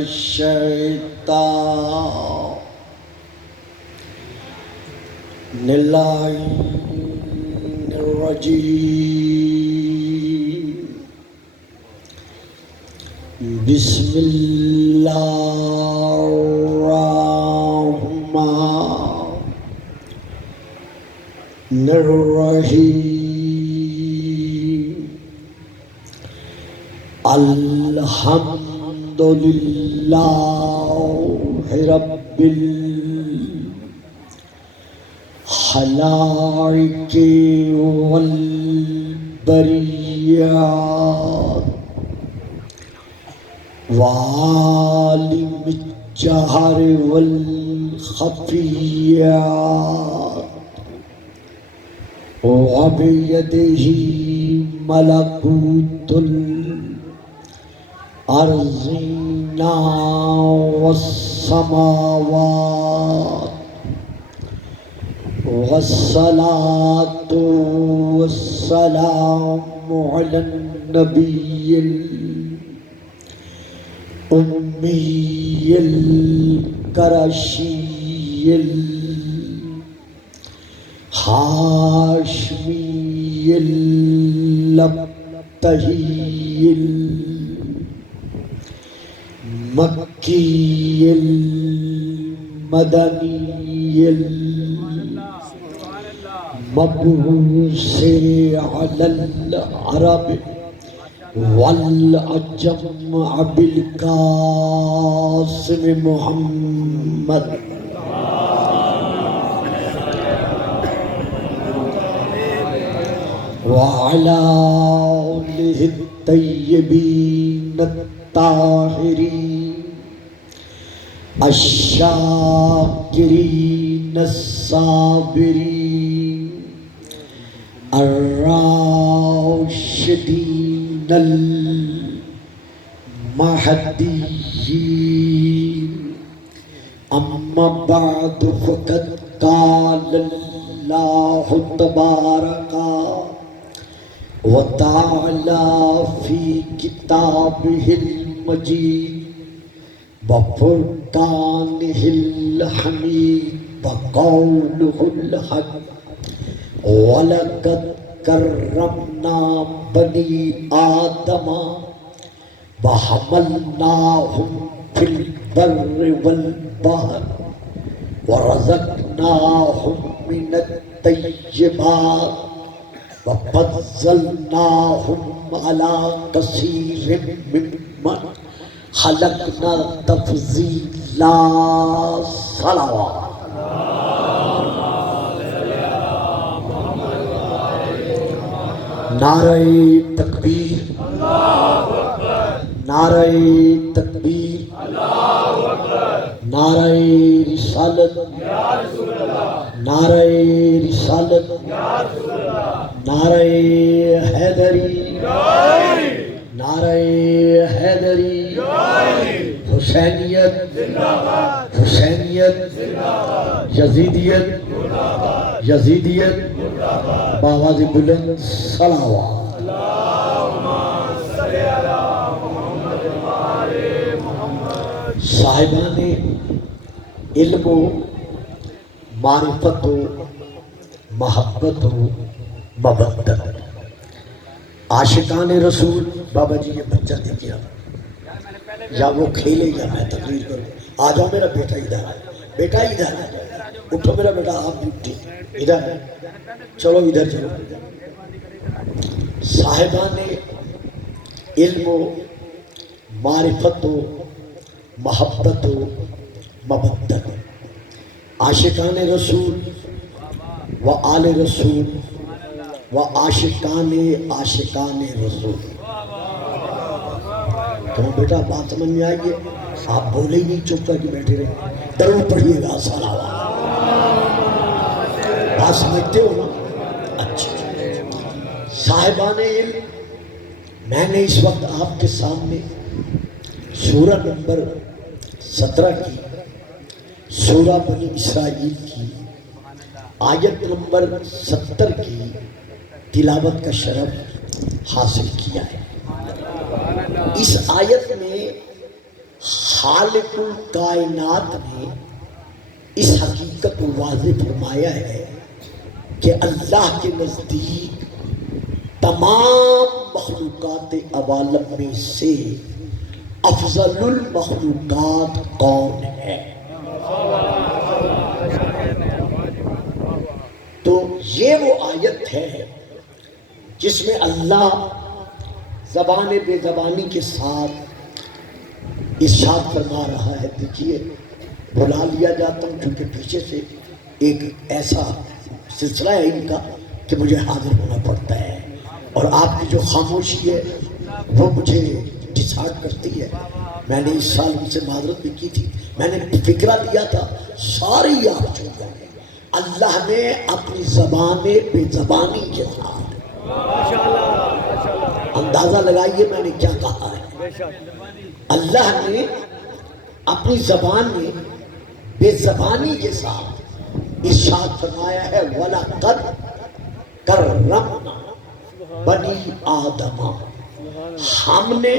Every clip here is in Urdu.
الشيطان اللعين الرجيم بسم الله الرحمن الرحيم الحمد لله رب الخلائق والبريات وعالم الجهر والخفيات وبيده ملكوت الأرضين والسماوات والصلاة والسلام على النبي الأمي القرشي الهاشمي الأبتهي المكي المدني المبعوث على العرب والعجم بالقاسم محمد وعلى آله الطيبين الطاهرين الشاكرين الصابرين الراشدين المهديين أما بعد فقد قال الله تبارك وتعالى في كتابه المجيد وفرقانه الحميد وقوله الحق وَلَقَدْ كَرَّمْنَا بَنِي آدَمَ وَحَمَلْنَاهُمْ فِي الْبَرِّ وَالْبَحْرِ وَرَزَقْنَاهُمْ مِنَ الطَّيِّبَاتِ وَفَضَّلْنَاهُمْ عَلَى كَثِيرٍ مِّمَّنْ خَلَقْنَا تَفْضِيلًا صلوات نعرہ تکبیر نعرہ تکبیر نعرہ رسالت نعرہ رسالت نعرہ حیدری نعرہ حیدری حسینیت حسینیت یزیدیت یزیدیت بآواز بلند صلوات صاحبان علم و معرفت و محبت و مودت عاشقان رسول بابا جی یہ بچہ دیکھیا یا وہ کھیلے یا میں تقریر کروں آ جاؤ میرا بیٹا ادھر ہے بیٹا ادھر ہے اٹھو میرا بیٹا آپ بھی اٹھو ادھر ہے چلو ادھر چلو صاحبان علم و معرفت و محبت و مودت عاشقان رسول و آل رسول و عاشقان رسول تمہیں بیٹا بات سمجھ میں آئیے آپ بولے ہی نہیں چپ کر کے بیٹھے رہے درود پڑھیے گا صلوات بات سمجھتے ہو نا اچھا صاحبان علم میں نے اس وقت آپ کے سامنے سورہ نمبر 17 کی سورہ بنی اسرائیل کی آیت نمبر 70 کی تلاوت کا شرف حاصل کیا ہے۔ اس آیت میں خالق الکائنات نے اس حقیقت کو واضح فرمایا ہے کہ اللہ کے نزدیک تمام مخلوقات عوالم میں سے افضل المخلوقات کون ہے؟ تو یہ وہ آیت ہے جس میں اللہ زبان بے زبانی کے ساتھ ارشاد فرما رہا ہے. دیکھیے بلا لیا جاتا ہوں کیونکہ پیچھے سے ایک ایسا سلسلہ ہے ان کا کہ مجھے حاضر ہونا پڑتا ہے، اور آپ کی جو خاموشی ہے وہ مجھے ڈسہارٹ کرتی ہے. میں نے اس سال ان سے معذرت بھی کی تھی، میں نے فکرہ دیا تھا ساری یاد چھوڑ گئے. اللہ نے اپنی زبان بے زبانی کے ساتھ اندازہ لگائیے میں نے کیا کہا ہے. اللہ نے اپنی زبان میں بے زبانی کے ساتھ ارشاد فرمایا ہے وَلَقَدْ كَرَّمْنَا بنی آدم، ہم نے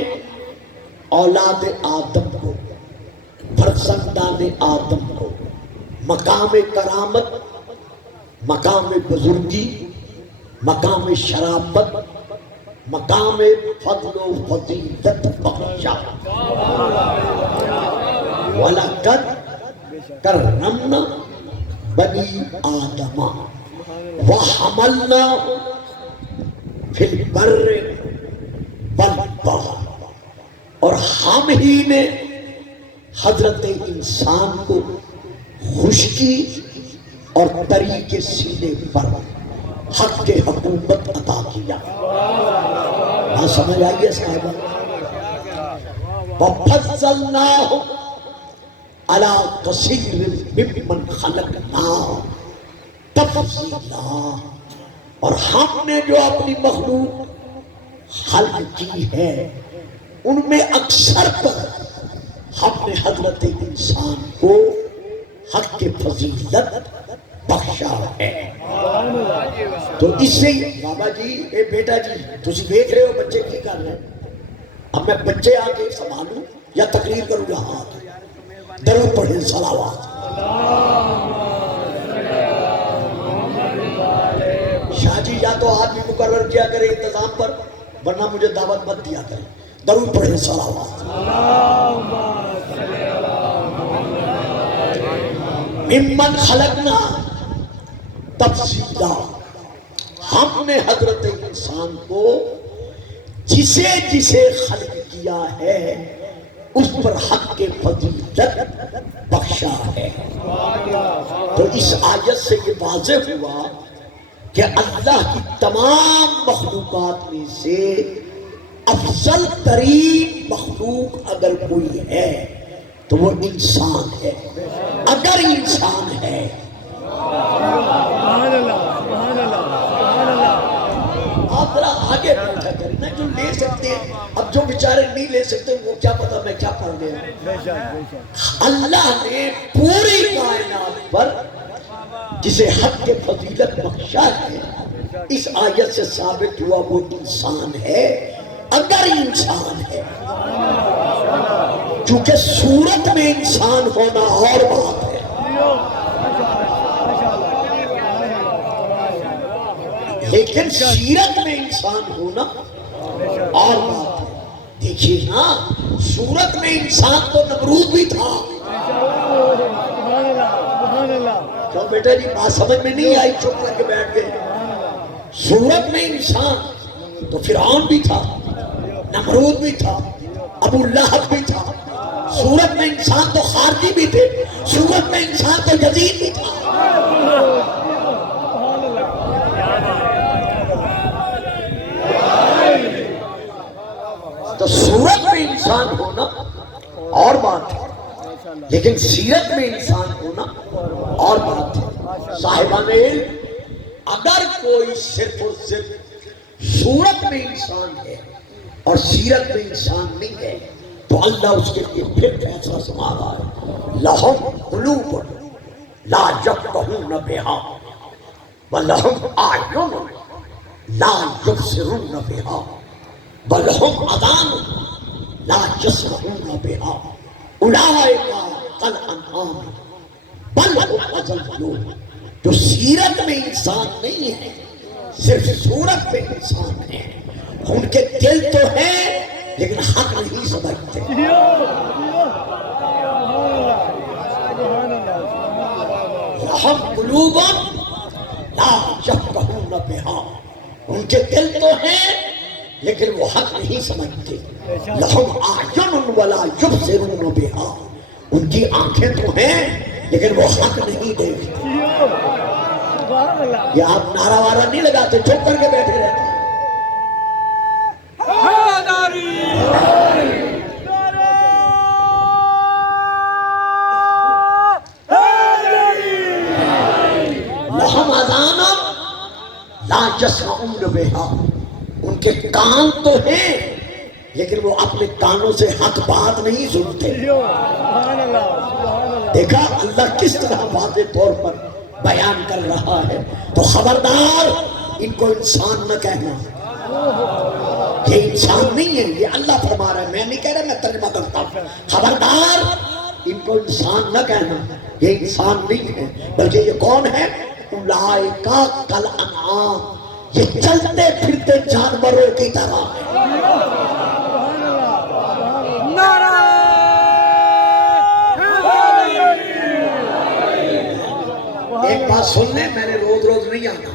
اولاد آدم کو، فرزندان آدم کو مقام کرامت، مقام بزرگی، مقام شرافت، مقام فضل و فضیلت بخشا. وَلَقَدْ كَرَّمْنَا بنی آدم وَحَمَلْنَاهُمْ فِي الْبَرِّ وَالْبَحْرِ، اور ہم ہی نے حضرت انسان کو خشکی اور تری کے سینے پر حق کے حکومت عطا کیا. نہ سمجھ آئیے صاحبہ. وَفَضَّلْنَاهُمْ عَلَىٰ كَثِيرٍ مِّمَّنْ خَلَقْنَا تَفْضِيلًا، اور ہم نے جو اپنی مخلوق خلق کی ہے ان میں اکثر پر ہم نے حضرت انسان کو حق کے فضیلت بخشا ہے. تو اس سے بابا جی اے بیٹا جی تسی دیکھ رہے ہو بچے کی کر رہے ہیں. اب میں بچے آگے سنبھالوں یا تقریر کروں گا؟ ہاتھ درود پڑھیں صلوات. شاہ جی یا تو آپ بھی مقرر کیا کریں انتظام پر، ورنہ مجھے دعوت مت دیا کریں. درود پڑھیں صلوات. ممن خلقنا تفصیلا، ہم نے حضرت انسان کو جسے جسے خلق کیا ہے اس پر حق کے فضیلت بخشا ہے. تو اس آیت سے یہ واضح ہوا کہ اللہ کی تمام مخلوقات میں سے افضل ترین مخلوق اگر کوئی ہے تو وہ انسان ہے. اگر انسان ہے آپ ذرا آگے بیٹھا کریں نا، جو لے سکتے ہیں. اب جو بیچارے نہیں لے سکتے وہ کیا پتا میں کیا پڑھ گیا. اللہ نے پوری کائنات پر جسے حق کے فضیلت بخشا ہے اس آیت سے ثابت ہوا وہ انسان ہے. اگر انسان ہے، چونکہ صورت میں انسان ہونا اور بات ہے، لیکن سیرت میں انسان ہونا اور بات ہے. دیکھیے نا صورت میں انسان تو نمرود بھی تھا. کیوں بیٹا جی بات سمجھ میں نہیں آئی؟ چپ کر کے بیٹھ گئے. صورت میں انسان تو فرعون بھی تھا، نمرود بھی تھا، ابو لہب بھی تھا. صورت میں انسان تو خارجی بھی تھے، صورت میں انسان تو یزید بھی تھا. تو صورت میں انسان ہونا اور بات ہے، لیکن سیرت میں انسان ہونا اور بات ہے. صاحبان علم، اگر کوئی صرف اور صرف صورت میں انسان ہے اور سیرت میں انسان نہیں ہے تو اللہ اس کے لیے پھر فیصلہ سنا رہا ہے. لَهُمْ قُلُوبٌ لَا يَفْقَهُونَ بِهَا وَلَهُمْ أَعْيُنٌ لَا يُبْصِرُونَ بِهَا وَلَهُمْ آذَانٌ لَا يَسْمَعُونَ بِهَا اولئک کالانعام بل هم اضل، جو سیرت میں انسان نہیں ہے، صرف صورت میں انسان ہے، ان کے دل تو ہیں لیکن حق نہیں سمجھتے۔ لَهُمْ قُلُوبٌ لَا يَفْقَهُونَ بِهَا، ان کے دل تو ہیں لیکن وہ حق نہیں سمجھتے۔ لَهُمْ أَعْيُنٌ وَلَا يُبْصِرُونَ بِهَا، ان کی آنکھیں تو ہیں لیکن وہ حق نہیں دیکھتے۔ یہ آپ نعرہ وارہ نہیں لگاتے، چپ کر کے بیٹھے رہتے ہیں۔ لَهُمْ آذَانٌ لَا يَسْمَعُونَ بِهَا، ان کے کان تو ہیں لیکن وہ اپنے کانوں سے حق بات نہیں سنتے۔ دیکھا اللہ کس طرح واضح طور پر بیان کر رہا ہے، تو خبردار ان کو انسان نہ کہنا، یہ انسان نہیں ہے، یہ اللہ فرما رہا ہے، میں نہیں کہہ رہا، میں ترجمہ کرتا ہوں۔ خبردار ان کو انسان نہ کہنا، یہ انسان نہیں ہے، بلکہ یہ کون ہے؟ اولئک کالانعام، یہ چلتے پھرتے جانوروں کی طرح ہے۔ ایک بات سن لیں، میں نے روز روز نہیں آنا،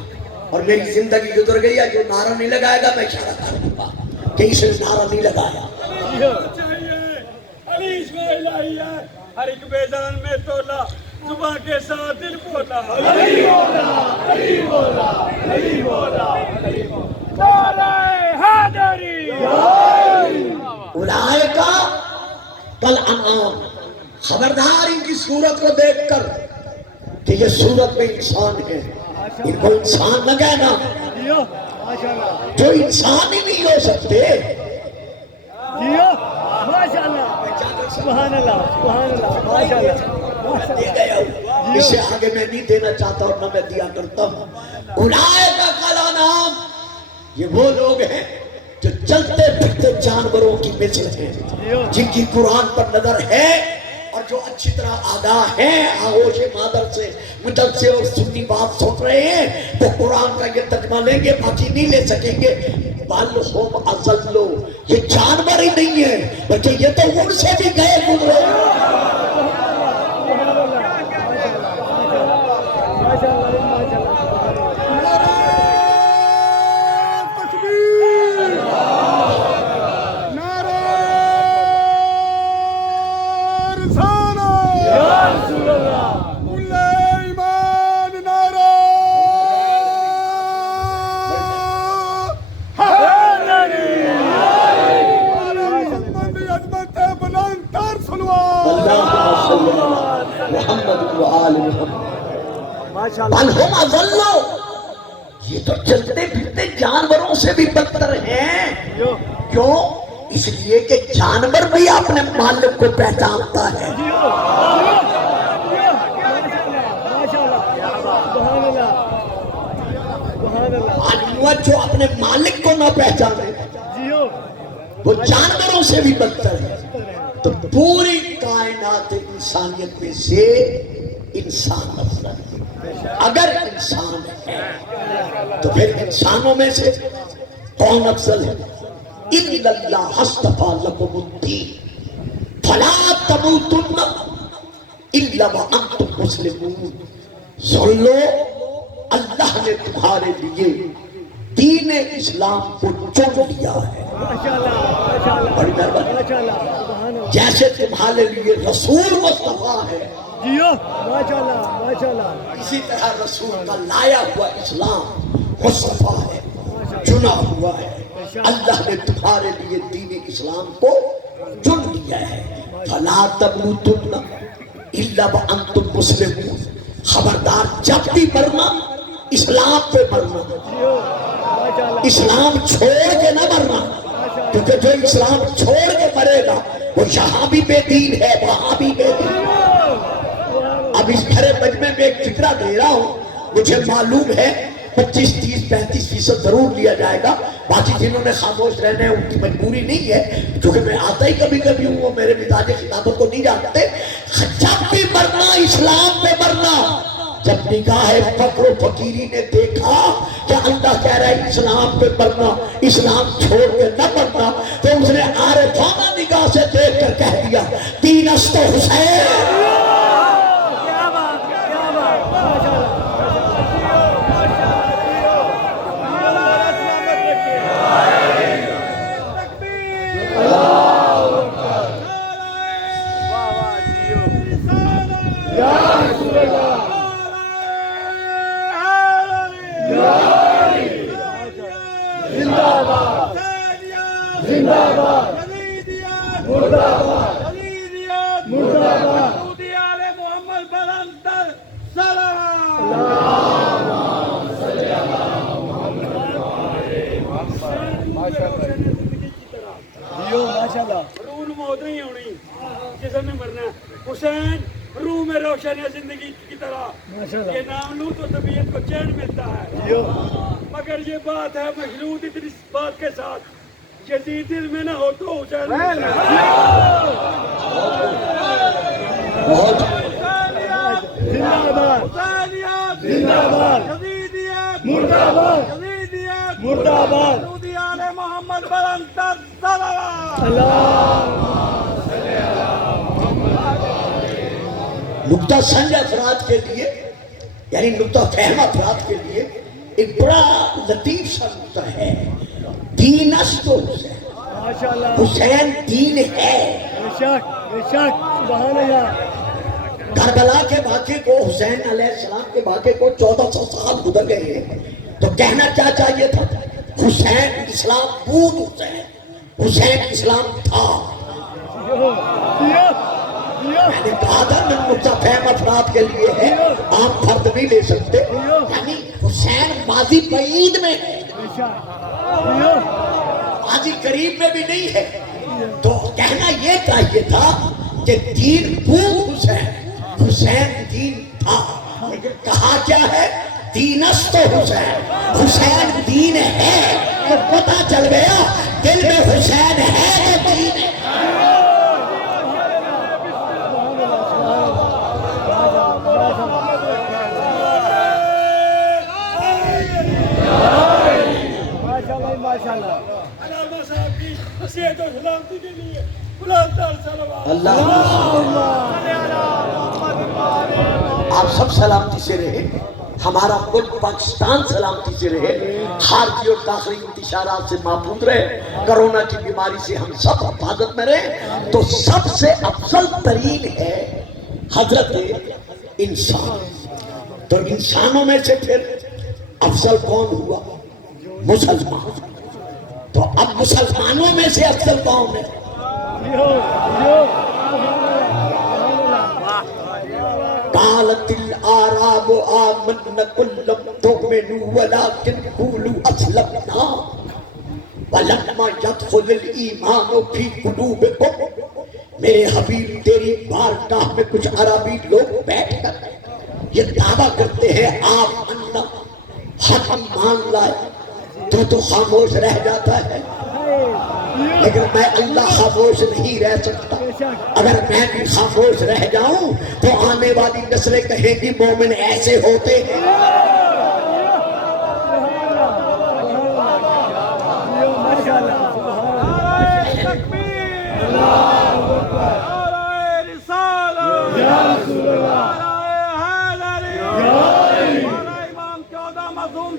اور میری زندگی گزر گئی ہے، جو نعرہ نہیں لگائے گا میں اشارہ کر دوں گا کہ اس نے نعرہ نہیں لگایا۔ علی اسماعیل آئی ہے، ہر ایک بیزان میں تولا، زبان کے ساتھ دل بولا، علی بولا، علی بولا، علی بولا، علی بولا، نعرہ حیدری۔ اولئک کالانعام، خبردار ان کی صورت کو دیکھ کر کہ یہ صورت میں انسان ہے، ان کو انسان نہ کہنا، جو انسان ہی نہیں ہو سکتے۔ سبحان اللہ، سبحان اللہ، ماشاء اللہ۔ دے گیا ہوں، اسے آگے میں نہیں دینا چاہتا اور نہ میں دیا کرتا ہوں۔ اولئک کالانعام، یہ وہ لوگ ہیں جو چلتے پھرتے جانوروں کی مثل ہیں، جن کی قرآن پر نظر ہے اور جو اچھی طرح آگاہ ہیں، آغوش مادر سے مدد سے اور سنی بات سن رہے ہیں، تو قرآن کا یہ ترجمہ لیں گے، باقی نہیں لے سکیں گے۔ بل ہم اضل، یہ جانور ہی نہیں ہے بلکہ یہ تو ان سے بھی گئے گزرے۔ بل ہم اضل، یہ تو چلتے پھرتے جانوروں سے بھی بدتر ہیں۔ کیوں؟ اس لیے کہ جانور بھی اپنے مالک کو پہچانتا ہے۔ جو اپنے مالک کو نہ پہچانے وہ جانوروں سے بھی بدتر ہے۔ تو پوری کائنات انسانیت میں سے انسان افضل ہے۔ اگر انسان ہے تو پھر انسانوں میں سے کون افضل ہے؟ اِنَّ اللَّهَ اصْطَفَىٰ لَكُمُ الدِّينَ فَلَا تَمُوتُنَّ إِلَّا وَأَنْتُمْ مُسْلِمُونَ۔ سن لو، اللہ نے تمہارے لیے دین اسلام کو چن لیا ہے۔ بڑی مہربانی، جیسے تمہارے لیے رسول مصطفیٰ ہے، اسی طرح رسول کا لایا ہوا اسلام مصطفیٰ ہے، چنا ہوا ہے۔ اللہ نے تمہارے لیے دین اسلام کو چن لیا ہے۔ فَلَا تَمُوتُنَّ إِلَّا وَأَنْتُمْ مُسْلِمُونَ۔ خبردار جب بھی مرنا اسلام پہ مرنا، اسلام چھوڑ کے نہ مرنا، کیونکہ جو اسلام چھوڑ کے مرے گا وہ یہاں بھی بے دین ہے، وہاں بھی بے دین۔ اب اس بھرے مجمع میں ایک فکرہ دے رہا ہوں، مجھے معلوم ہے 25, 30, 35% ضرور لیا جائے گا. باقی جنہوں نے خاموش رہنا ہے ان کی مجبوری نہیں ہے، کیونکہ میں آتا ہی کبھی کبھی ہوں، وہ میرے مزاج خطابت کو نہیں جانتے. جب بھی مرنا اسلام پہ مرنا. جب نگاہ فقر و فقیری نے دیکھا کہ اللہ کہہ رہا ہے اسلام پہ مرنا، اسلام چھوڑ کے نہ مرنا، تو اس نے عارفانہ نگاہ سے دیکھ کر کہہ دیا دین است و حسین. حسین روح میں روشن ہے زندگی کی طرح، یہ نام لوں تو طبیعت کو چین ملتا ہے. مگر یہ بات ہے مشروط اتنی بات کے ساتھ، یزید دل میں نہ ہو تو حسین محمد برنتر نکتہ سنج افراد کے لیے، یعنی نکتہ فہم افراد کے لیے ایک بڑا لطیف سا نکتہ ہے. دین است و حسین، حسین دین ہے. کربلا کے واقعے کو، حسین علیہ السلام کے واقعے کو 1400 سال گزر گئے ہیں، تو کہنا کیا چاہیے تھا؟ حسین اسلام بود حسین، حسین اسلام تھا. میں نے کہا تھا نکتہ فہم افراد کے لیے ہے، عام فرد نہیں لے سکتے. یعنی حسین ماضی بعید میں ہے، ماضی قریب میں بھی نہیں ہے. تو کہنا یہ چاہیے تھا کہ دین بود حسین، حسین دین تھا. لیکن کہا کیا ہے؟ دین است و حسین، حسین دین ہے. تو پتہ چل گیا دل میں حسین ہے تو دین ہے. علامہ صاحب کی صحت و سلامتی کے لیے اللہ آپ سب سلامتی سے رہے، ہمارا ملک پاکستان سلامتی سے رہے، خارجی اور داخلی انتشارات سے محفوظ رہے، کرونا کی بیماری سے ہم سب حفاظت میں رہے. تو سب سے افضل ترین ہے حضرت انسان. تو انسانوں میں سے پھر افضل کون ہوا؟ مسلمان. تو اب مسلمانوں میں سے افضل کون ہے؟ قالت الاعراب آمنا قل لم تؤمنوا ولكن قولوا اسلمنا ولما يدخل الايمان في قلوبكم. میرے حبیب تیری بارگاہ میں کچھ عربی لوگ بیٹھ کر یہ دعویٰ کرتے ہیں آپ منا، ہم ایمان لائے، تو خاموش رہ جاتا ہے. لیکن میں اللہ خاموش نہیں رہ سکتا. اگر میں بھی خاموش رہ جاؤں تو آنے والی نسلیں کہیں گی مومن ایسے ہوتے ہیں.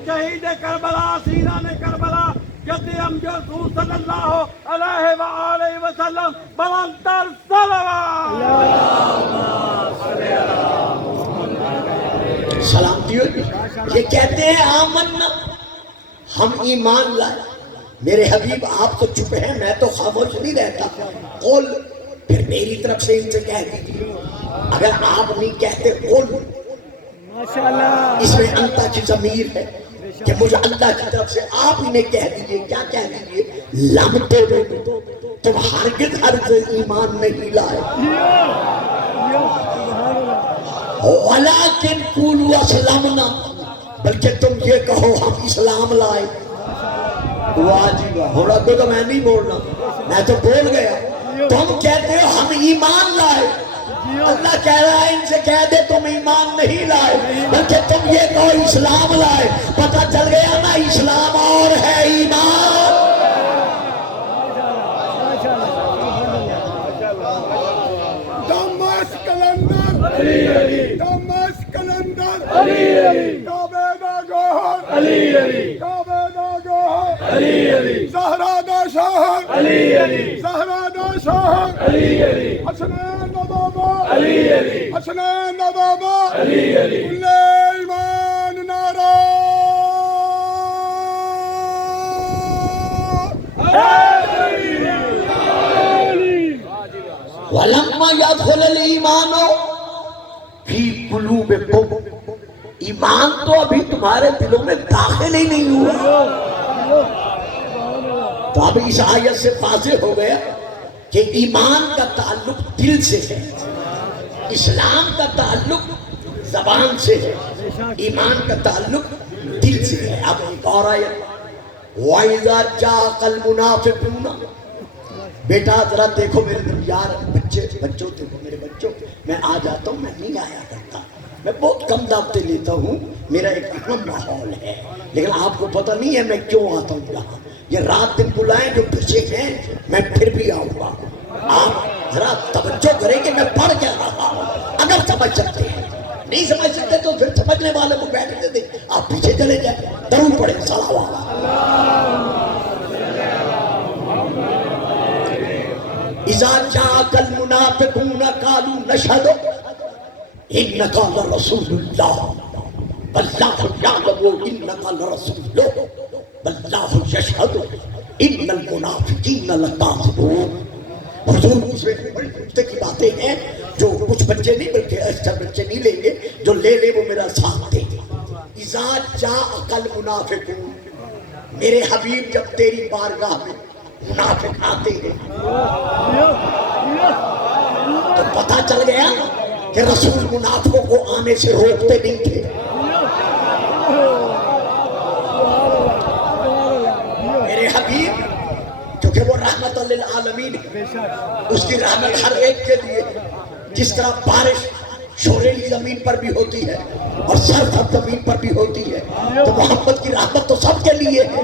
شہید کربلا، سیران کربلا، جد امجد صلی اللہ علیہ وآلہ وسلم، بلندتر صلوات. سلامتی ہوگی. یہ کہتے ہیں آمنا، ہم ایمان لائے. میرے حبیب آپ تو چپ ہیں، میں تو خاموش نہیں رہتا. قول، پھر میری طرف سے ان سے کہہ دیجیے. اگر آپ نہیں کہتے قول، اس میں انتا کی ضمیر ہے کہ مجھے اللہ کی طرف سے آپ انہیں کہہ دیجئے. کیا کہہ دیجئے؟ لمتے ہو تم ہرگز ایمان نہیں لائے. ولیکن قولوا اسلمنا، بلکہ تم یہ کہو ہم اسلام لائے. واہ جی واہ. اور اب تو میں نہیں بولنا, میں تو بول گیا. تم کہتے ہو ہم ایمان لائے, اللہ کہہ رہا ہے ان سے کہہ دے تم ایمان نہیں لائے بلکہ تم یہ کہو اسلام لائے. پتہ چل گیا نا, اسلام اور ہے ایمان. دمس کلندر دمس کلندر کعبہ دا گوہر کعبہ دا گوہر زہرا دا شوہر زہرا دا شوہر حسنین دا بابا حسنین دا بابا کل ایمان نعرہ وَلَمَّا يَدْخُلِ الْإِيمَانُ فِي قُلُوبِكُمْ. ایمان تو ابھی تمہارے دلوں میں داخل ہی نہیں ہوا. تو اب اس آیت سے واضح ہو گیا کہ ایمان کا تعلق دل سے ہے, اسلام کا تعلق زبان سے ہے, ایمان کا تعلق دل سے ہے. اب ایک اور آیت, وَإِذَا جَاءَكَ الْمُنَافِقُونَ. بیٹا ذرا دیکھو میرے درمیان بچوں دیکھو میرے بچوں, میں آ جاتا ہوں, میں نہیں آیا کرتا, میں بہت کم دعوتیں لیتا ہوں, میرا ایک اہم ماحول ہے, لیکن آپ کو پتہ نہیں ہے میں کیوں آتا ہوں یہاں. یہ رات دن بلائیں جو پیچھے ہیں, میں پھر بھی آؤں گا. آپ ذرا توجہ کریں کہ میں پڑھ کیا رہا ہوں. اگر سمجھ سکتے ہیں, نہیں سمجھ سکتے تو پھر سمجھنے والے کو بیٹھنے دیں, آپ پیچھے چلے جائیں. درود پڑھیں صلوات. اذا جاءك المنافقون قالوا نشهد انك لرسول الله والله يعلم انك لرسوله والله يشهد ان المنافقين لكاذبون. حضور اس میں بڑی نکتے کی باتیں ہیں جو کچھ بچے نہیں بلکہ اکثر بچے نہیں لیں گے, جو لے لے وہ میرا ساتھ دیں گے. اذا جاءك المنافقون, میرے حبیب جب تیری بارگاہ میں منافق آتے ہیں تو پتہ چل گیا کہ رسول منافقوں کو آنے سے روکتے نہیں تھے. میرے حبیب کیونکہ وہ رحمت للعالمین ہے, اس کی رحمت ہر ایک کے لیے. جس طرح بارش شوریلی زمین پر بھی ہوتی ہے اور سرسبز زمین پر بھی ہوتی ہے, تو محمد کی رحمت تو سب کے لیے ہے.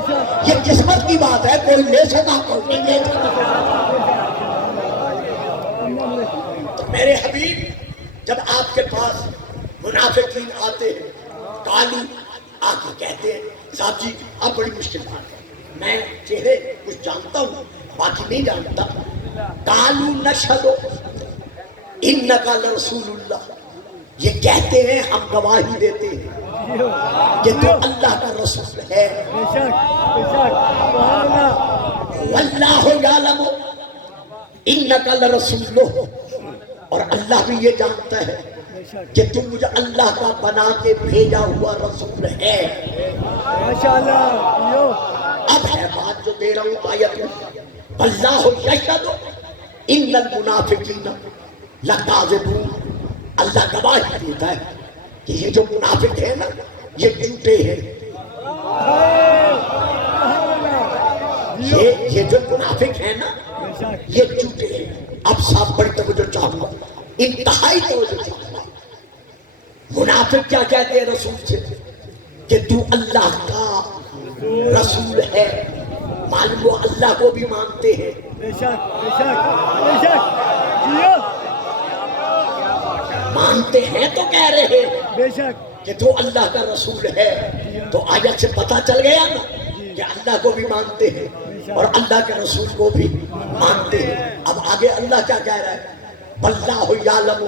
یہ قسمت کی بات ہے, کوئی لے سکا کوئی نہیں لے سکا. تو میرے حبیب جب آپ کے پاس منافقین آتے ہیں, قالو آ کے کہتے ہیں, صاحب جی اب بڑی مشکل بات ہے, میں چہرے کچھ جانتا ہوں باقی نہیں جانتا. قالو نشہد انک لرسول اللہ, یہ کہتے ہیں ہم گواہی دیتے ہیں کہ تو اللہ کا رسول ہے. واللہ یعلم انک لرسولہ, اور اللہ بھی یہ جانتا ہے کہ تم مجھے اللہ کا بنا کے بھیجا ہوا رسول ہے. اب ہے بات جو دے رہا ہوں آیت میں, واللہ یشہد ان المنافقین لکاذبون. اللہ گواہی دیتا ہے کہ یہ جو منافق ہے نا یہ جھوٹے ہیں. یہ جو منافق ہے نا یہ جھوٹے ہیں. اب صاحب بڑی توجہ چاہوں گا, انتہائی توجہ چاہوں گا. منافق کیا کہتے ہیں رسول سے کہ تو اللہ کا رسول ہے, معلوم وہ اللہ کو بھی مانتے ہیں. مانتے ہیں تو کہہ رہے ہیں کہ تو اللہ کا رسول ہے. تو آیت سے پتہ چل گیا نا کہ اللہ کو بھی مانتے ہیں اور اللہ کے رسول کو بھی مانتے ہیں. اب آگے اللہ کیا کہہ رہا ہے, واللہ یعلم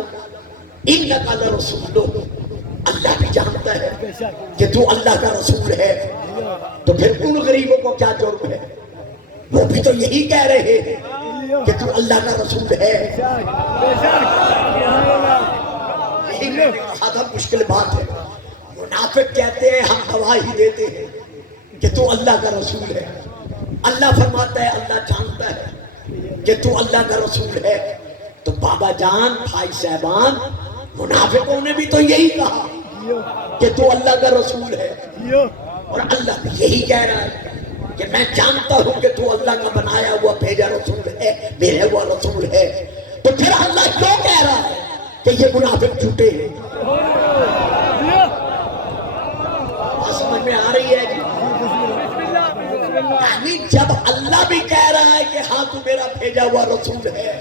انک لرسولہ, اللہ بھی جانتا ہے کہ تو اللہ کا رسول ہے. تو پھر ان غریبوں کو کیا جرم ہے, وہ بھی تو یہی کہہ رہے ہیں کہ تو اللہ کا رسول ہے. یہی میں نے کہا تھا مشکل بات ہے. منافق کہتے ہیں ہم گواہی دیتے ہیں کہ تو اللہ کا رسول ہے. اللہ فرماتا ہے اللہ جانتا ہے کہ تو اللہ کا رسول ہے. تو بابا جان بھائی صاحبان منافقوں نے بھی تو یہی کہا کہ تو اللہ کا رسول ہے، اور اللہ بھی یہی کہہ رہا ہے کہ میں جانتا ہوں کہ تو اللہ کا بنایا ہوا بھیجا رسول ہے، بھیجا ہوا رسول ہے، تو پھر اللہ کیوں کہہ رہا ہے کہ یہ منافق جھوٹے ہیں؟ سمجھ میں آ رہی ہے جی؟ یعنی جب اللہ بھی کہہ رہا ہے کہ ہاں تو میرا بھیجا ہوا رسول ہے،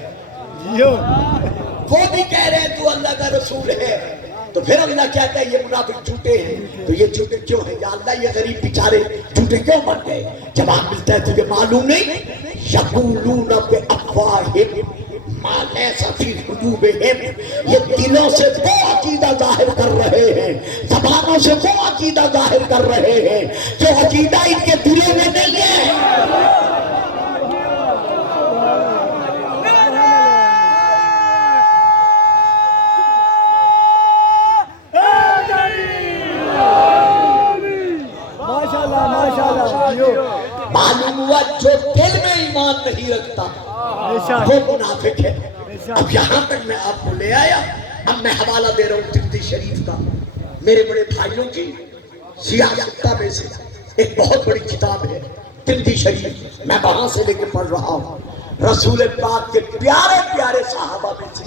وہ بھی کہہ رہے ہیں تو اللہ کا رسول ہے، تو پھر اللہ کہتا ہے یہ منافق جھوٹے ہیں۔ تو یہ جھوٹے کیوں ہیں یا اللہ؟ یہ غریب بیچارے جھوٹے کیوں بن گئے؟ جواب ملتا ہے تجھے معلوم نہیں؟ یقولون بافواہہم ما لیس فی قلوبہم، یہ دلوں سے وہ عقیدہ ظاہر کر رہے ہیں، زبانوں سے وہ عقیدہ ظاہر کر رہے ہیں جو عقیدہ ان کے دلوں میں نہیں ہے۔ معلوم ہوا جو دل میں ایمان نہیں رکھتا وہ منافق ہے۔ اب یہاں تک میں آپ کو لے آیا، اب میں حوالہ دے رہا ہوں ترمذی شریف کا، میرے بڑے بھائیوں کی سیاستہ میں سے ایک بہت بڑی کتاب ہے ترمذی شریف، میں وہاں سے لے کے پڑھ رہا ہوں۔ رسول پاک کے پیارے پیارے صحابہ میں سے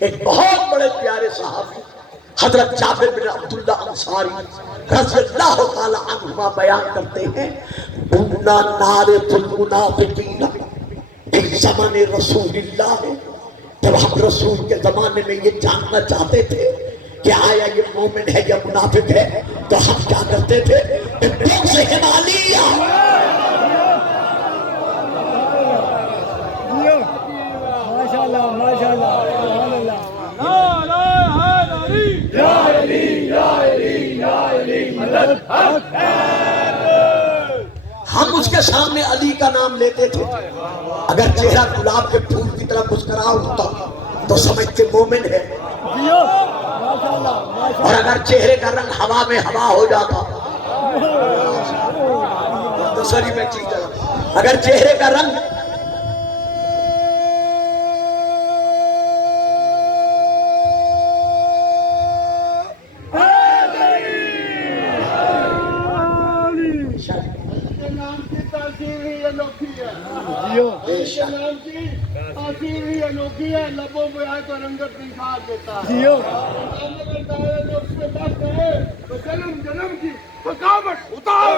ایک بہت بڑے پیارے صحابی حضرت جابر بن عبداللہ انصاری رضی اللہ تعالی عنہما بیان کرتے ہیں، کنا نعرف المنافقین فی زمن رسول اللہ، جب ہم رسول کے زمانے میں یہ جاننا چاہتے تھے کہ آیا یہ مومن ہے یا منافق ہے، تو ہم کیا کرتے تھے؟ بغض حمالیہ، ماشاءاللہ ماشاءاللہ سبحان اللہ، ہم اس کے سامنے علی کا نام لیتے تھے، اگر چہرہ گلاب کے پھول کی طرح مسکرا ہوتا تو سمجھتے مومن ہے، اور اگر چہرے کا رنگ ہوا میں ہوا ہو جاتا تو سری میں چیز ہے، اگر چہرے کا رنگ انوکھی ہے، لبوں پہ آئے تو رنگت نکھار دیتا ہے، تو جنم جنم کی تھکاوٹ اتار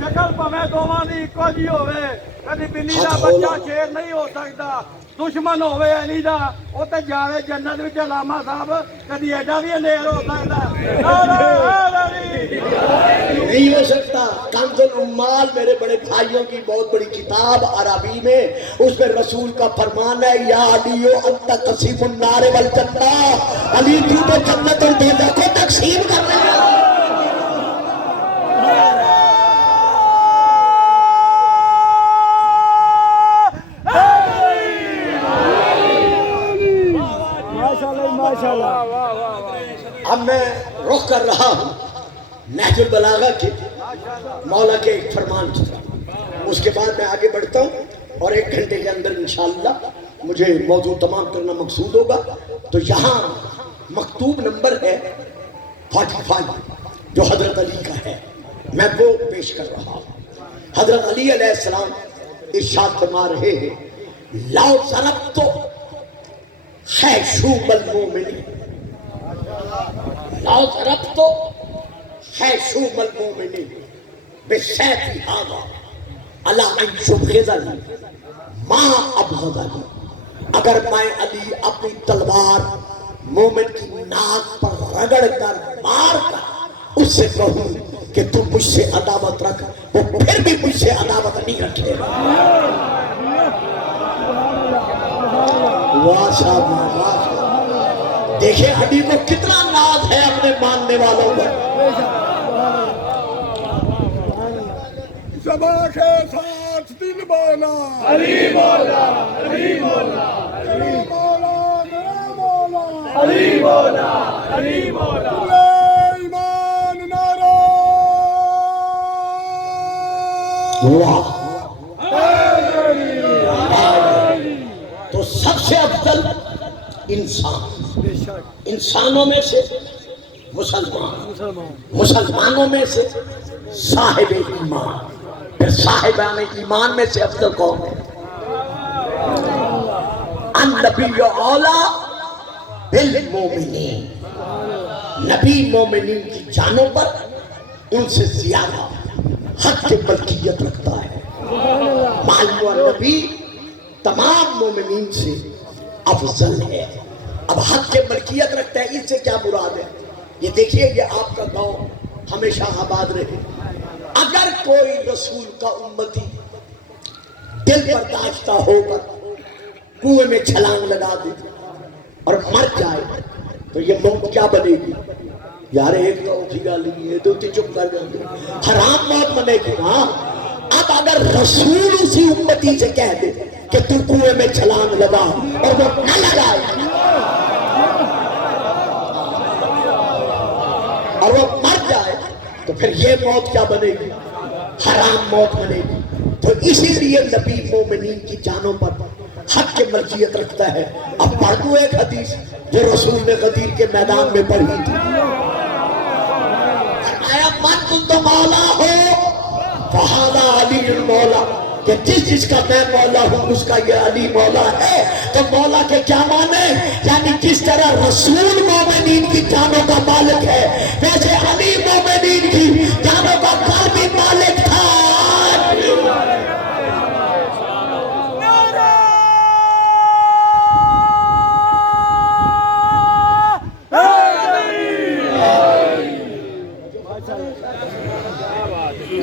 شکل پمیں دوواں دی اکو جی ہوے، کدی بلی دا بچہ شیر نہیں ہو سکتا، دشمن ہوے علی دا او تے جاوے جنت وچ علامہ صاحب، کدی ایڈا بھی اندھیر ہو سکتا نہیں ہو سکتا۔ کنز العمال میرے بڑے بھائیوں کی بہت بڑی کتاب عربی میں، اس میں رسول کا فرمان ہے، یا علیو انت قسیم النار والجنہ، علی تو جنت اور دوزخ کو تقسیم کر رہے ہیں۔ اب میں رخ کر رہا ہوں نہج البلاغہ کے مولا کے ایک فرمان کی، اس کے بعد میں آگے بڑھتا ہوں اور 1 گھنٹے کے اندر انشاءاللہ مجھے موضوع تمام کرنا مقصود ہوگا۔ تو یہاں مکتوب نمبر ہے 45 جو حضرت علی کا ہے، میں وہ پیش کر رہا ہوں۔ حضرت علی علیہ السلام ارشاد فرما رہے ہیں، لو ضربت خیشوم المومن، لو ضربت خیشوم المومن بسیفی ھذا علی ان یبغضنی ما ابغضنی، اگر میں علی اپنی تلوار مومن کی ناک پر رگڑ کر مار کر اس سے کہوں کہ تم مجھ سے عداوت رکھ، وہ پھر بھی مجھ سے عداوت نہیں رکھے گا۔ واہ صاحب واہ، دیکھیں علی کو کتنا ناز ہے اپنے ماننے والوں پر۔ صبح کے ساتھ دن مولا علی مولا علی مولا علی مولا ایمان نعرہ واہ! تو سب سے افضل انسان، انسانوں میں سے مسلمان، مسلمانوں میں سے صاحب ایمان، پھر صاحبان ایمان میں سے افضل کون ہے؟ النبی اولا بالمومنین، نبی مومنین کی جانوں پر ان سے زیادہ حق کے ملکیت رکھتا ہے۔ معلوم ہوا نبی تمام مومنین سے افضل ہے۔ اب حق کے ملکیت رکھتا ہے، اس سے کیا مراد ہے؟ یہ دیکھیے کہ آپ کا گاؤں ہمیشہ آباد رہے۔ اگر کوئی رسول کا امتی دل برداشتہ ہو کر کنویں میں چھلانگ لگا دے اور مر جائے تو یہ موت کیا بنے گی؟ یار ایک تو اٹھی گا لیے دو تی چپ کر جائیں گے، حرام موت بنے گی نا۔ اب اگر رسول اسی امتی سے کہہ دے کہ تو کنویں میں چھلانگ لگا اور وہ نہ لگائے اور وہ مر جائے تو پھر یہ موت کیا بنے گی؟ حرام موت بنے گی۔ تو اسی لیے نبی مومنین کی جانوں پر حق کے ملکیت رکھتا ہے۔ اب پڑھ دوں ایک حدیث جو رسول نے غدیر کے میدان میں پڑھی تھی۔ فرمایا من کنت مولا ہو فہذا علی المولا، کہ جس کا میں مولا ہوں اس کا یہ علی مولا ہے۔ تو مولا کے کیا معنی؟ یعنی جس طرح رسول مومنین کی جانوں کا مالک ہے ویسے علی مومنین کی جانوں کا قلبی مالک تھا۔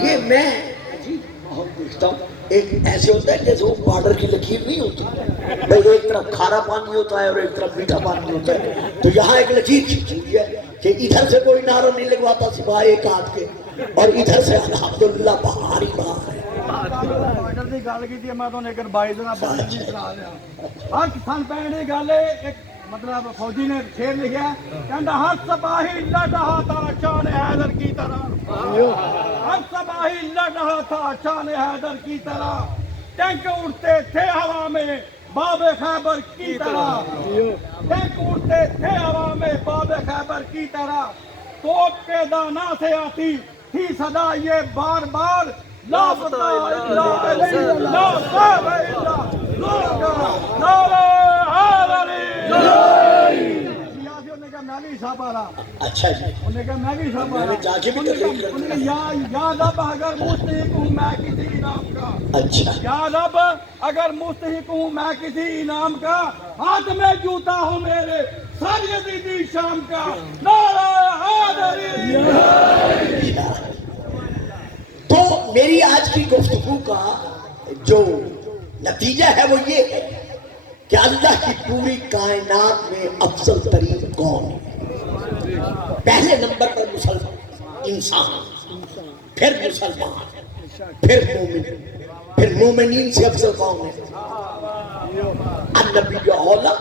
یہ میں دیکھتا ہوں ایک ایسے ہوتا ہے جیسے وہ بارڈر کی لکیر نہیں ہوتی بھائی، ایک طرف کھارا پانی ہوتا ہے اور ایک طرف میٹھا پانی ہوتا ہے، تو یہاں ایک لکیر کھینچی ہوئی ہے کہ ادھر سے کوئی نعرہ نہیں لگواتا سوائے ایک ہاتھ کے، اور ادھر سے الحمدللہ بہاری بہار ہے۔ بارڈر دی گل کیتی میں تو لیکن بائی جنا بارڈر دی سنا لیا۔ ہر سن پہن دی گل ایک مطلب فوجی نے شیر لکھا کہندا ہر سپاہی لڑ رہا تھا شان حیدر کی طرح، ہر سپاہی لڑ رہا تھا شان حیدر کی طرح، ٹینک اڑتے تھے ہوا میں باب خیبر کی طرح، ٹینک اڑتے تھے ہوا میں باب خیبر کی طرح، توپ کے دانا سے آتی تھی صدا یہ بار بار، لا فتح الا علی لا صاحب الا نعرہ حیدری۔ میں بھی حساب آ رہا، اچھا جی، انہوں نے کہا میں بھی حساب آ میں نے جا کے بھی تقریر کر رہا، یا رب اگر مستحق ہوں میں کسی انعام کا، اچھا یا رب اگر مستحق ہوں میں کسی انعام کا، ہاتھ میں جوتا ہوں میرے سر یزیدی شام کا، نعرہ حیدری۔ تو میری آج کی گفتگو کا جو نتیجہ ہے وہ یہ ہے کہ اللہ کی پوری کائنات میں افضل ترین کون ہے؟ پہلے نمبر پر مسلمان انسان، پھر مسلمان، پھر مومن، پھر مومنین سے افضل کون ہے؟ النبی اولا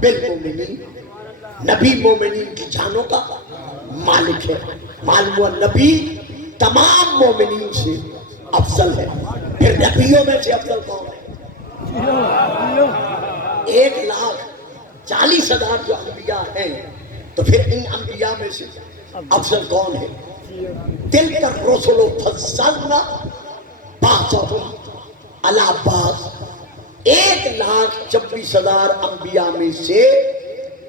بالمومنین، نبی مومنین کی جانوں کا مالک ہے۔ معلوم ہوا نبی تمام مومنین سے افضل ہے۔ پھر نبیوں میں سے افضل کون ہے؟ 1,40,000 جو انبیاء ہیں، تو پھر ان انبیاء میں سے افضل کون ہے؟ تلک الرسل فضلنا بعضهم علی بعض، 1,26,000 انبیاء میں سے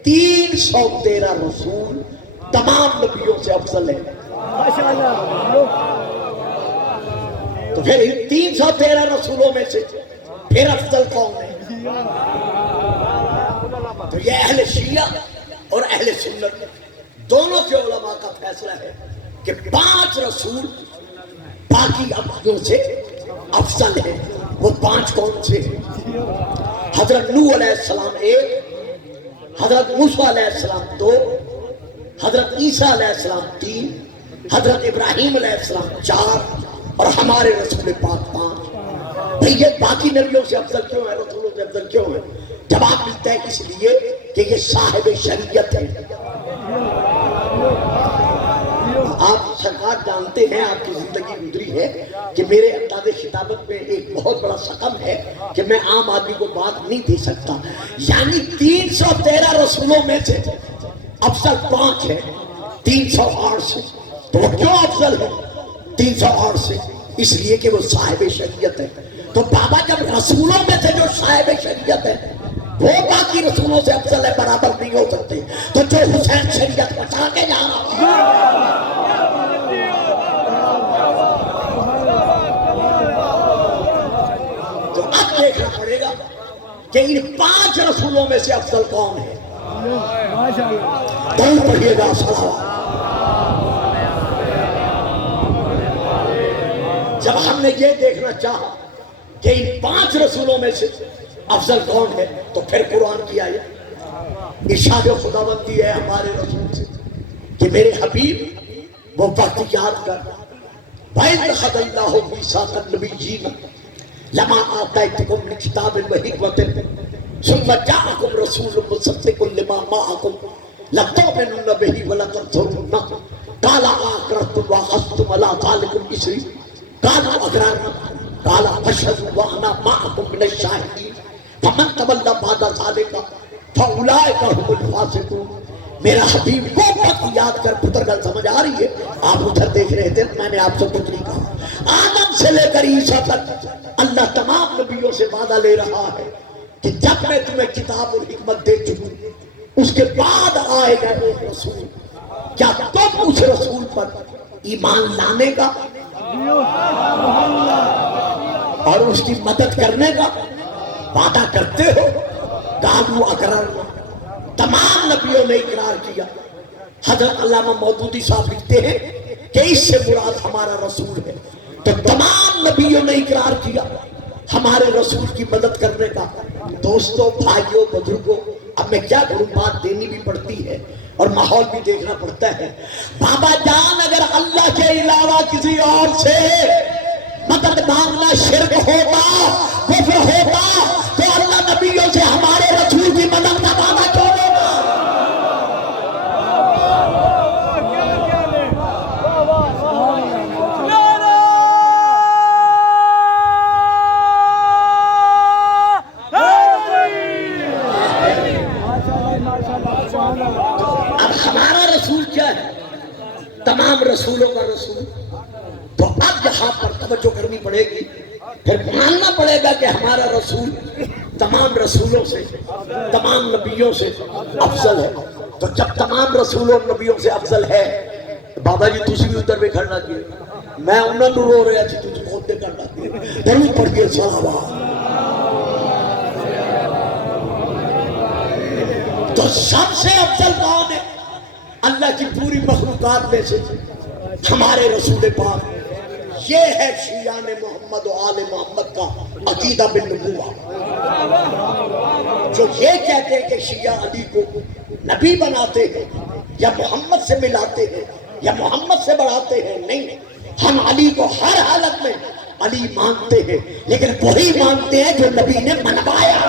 313 رسول تمام نبیوں سے افضل ہے۔ تو پھر ان 313 رسولوں میں سے پھر افضل کون ہے؟ تو یہ اہل شیعہ اور اہل سنت دونوں کے علماء کا فیصلہ ہے کہ 5 رسول باقی انبیاء سے افضل ہیں۔ وہ 5 کون سے ہیں؟ حضرت نوح علیہ السلام 1، حضرت موسیٰ علیہ السلام 2، حضرت عیسیٰ علیہ السلام 3، حضرت ابراہیم علیہ السلام 4، اور ہمارے رسول پاک 5۔ بھئی یہ باقی نبیوں سے افضل کیوں ہے، رسولوں سے افضل کیوں ہے؟ جواب ملتا ہے اس لیے کہ یہ صاحب شریعت ہے. آپ سرکار جانتے ہیں، آپ کی زندگی گزری ہے کہ میرے انداز خطابت میں ایک بہت بڑا سقم ہے کہ میں عام آدمی کو بات نہیں دے سکتا. یعنی 313 رسولوں میں سے افضل 5 ہے 308 سے. تو وہ کیوں افضل ہے 308 سے؟ اس لیے کہ وہ صاحب شریعت ہے. تو بابا جب رسولوں میں سے جو صاحب شریعت ہے وہ باقی رسولوں سے افضل ہے، برابر نہیں ہو سکتے. تو جو حسین شریعت بچا کے جا رہا تو اب دیکھنا پڑے گا کہ ان 5 رسولوں میں سے افضل کون ہے. کون پڑھیے گا صلوات. جب ہم نے یہ دیکھنا چاہا کہ ان 5 رسولوں میں سے افضل کون ہے تو پھر قرآن کی آیت ارشاد خداوندی ہے ہمارے رسول سے کہ میرے حبیب وہ وقت یاد کر وَإِذْ أَخَذَ اللَّهُ مِيثَاقَ النَّبِيِّينَ لَمَا آتَيْتُكُم مِّن كِتَابٍ وَحِكْمَةٍ ثُمَّ جَاءَكُمْ رَسُولٌ مُّصَدِّقٌ لِّمَا مَعَكُمْ لَتُؤْمِنُنَّ بِهِ وَلَتَنصُرُنَّهُ قَالَ أَأَقْرَرْتُمْ وَأَخَذْتُمْ عَلَىٰ ذَٰلِكُمْ إِصْرِي قَالُوا أَقْرَرْنَا قَالَ فَاشْهَدُوا وَأَنَا مَعَكُمْ مِنَ الشَّاهِدِينَ فَمَن تَوَلَّىٰ بَعْدَ ذَٰلِكَ فَأُولَٰئِكَ هُمُ الْفَاسِقُونَ. میرا حبیب وہ وقت یاد کر. پتر گل سمجھ آ رہی ہے؟ آپ ادھر دیکھ رہے تھے، میں نے آپ سے کچھ نہیں کہا. آدم سے لے کر عیسیٰ تک اللہ تمام نبیوں سے وعدہ لے رہا ہے کہ جب میں تمہیں کتاب اور حکمت دے چکوں اس کے بعد آئے گا ایک رسول، کیا تم اس رسول پر ایمان لانے کا اور اس کی مدد کرنے کا وعدہ کرتے ہو؟ قالوا اقررنا. تمام نبیوں نے اقرار کیا. حضرت علامہ مودودی صاحب لکھتے ہیں کہ اس سے مراد ہمارا رسول ہے. تو تمام نبیوں نے اقرار کیا ہمارے رسول کی مدد کرنے کا. دوستوں، بھائیوں، بزرگوں، اب میں کیا کروں، بات دینی بھی پڑتی ہے اور ماحول بھی دیکھنا پڑتا ہے. بابا جان اگر اللہ کے علاوہ کسی اور سے مدد مانگنا شرک ہوتا، کفر ہوتا، تو اللہ نبیوں سے ہمارے رسول کی مدد کا وعدہ کیوں دینا؟ اب ہمارا رسول کیا ہے؟ تمام رسولوں کا رسول. تو اب یہاں پر توجہ کرنی پڑے گی، پھر ماننا پڑے گا کہ ہمارا رسول تمام رسولوں سے، تمام نبیوں سے افضل ہے. تو جب تمام رسولوں اور نبیوں سے افضل ہے، بابا جی تسی بھی ادھر بھی کھڑنا کیے، میں انہوں نے رو رہا جی تجھے خود دے کرنا کیے. درود پڑھیے صلوات. تو سب سے افضل کون ہے؟ اللہ کی پوری مخلوقات میں سے ہمارے رسول پاک. یہ ہے شیعان محمد و آل محمد کا عقیدہ بالنبوہ. جو یہ کہتے ہیں کہ شیعہ علی کو نبی بناتے ہیں یا محمد سے ملاتے ہیں یا محمد سے بڑھاتے ہیں، نہیں، ہم علی کو ہر حالت میں علی مانتے ہیں، لیکن وہی مانتے ہیں جو نبی نے منوایا.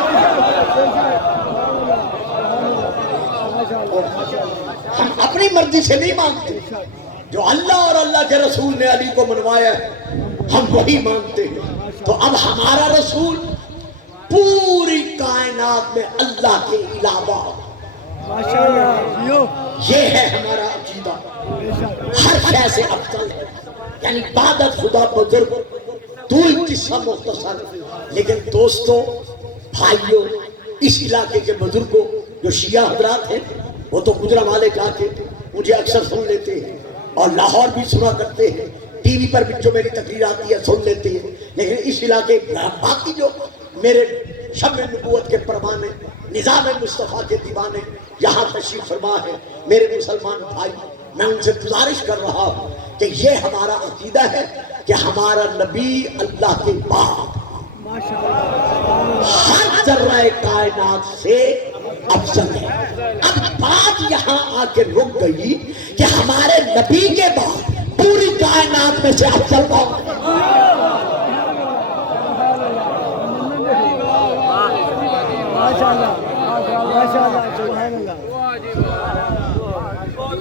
ہم اپنی مرضی سے نہیں مانتے. جو اللہ اور اللہ کے رسول نے علی کو منوایا ہے ہم وہی مانتے ہیں. تو اب ہمارا رسول پوری کائنات میں اللہ کے علاوہ، یہ ہے ہمارا عقیدہ، ہر شے سے افضل ہے. یعنی بعد خدا بزرگ طول قصہ مختصر. لیکن دوستوں، بھائیوں، اس علاقے کے بزرگوں جو شیعہ حضرات ہیں وہ تو گجرا والے جا کے مجھے اکثر سن لیتے ہیں اور لاہور بھی سنا کرتے ہیں، ٹی وی پر بھی جو میری تقریر آتی ہے سن لیتے ہیں. لیکن اس علاقے باقی جو میرے شمع نبوت کے پروانے، نظام مصطفیٰ کے دیوانے یہاں تشریف فرما ہے، میرے مسلمان بھائی، میں ان سے گزارش کر رہا ہوں کہ یہ ہمارا عقیدہ ہے کہ ہمارا نبی اللہ کے بعد ہر ذرہ کائنات سے افضل ہے. اب بات یہاں آ کے رک گئی کہ ہمارے نبی کے بعد پوری کائنات میں سے افضل کون ہے؟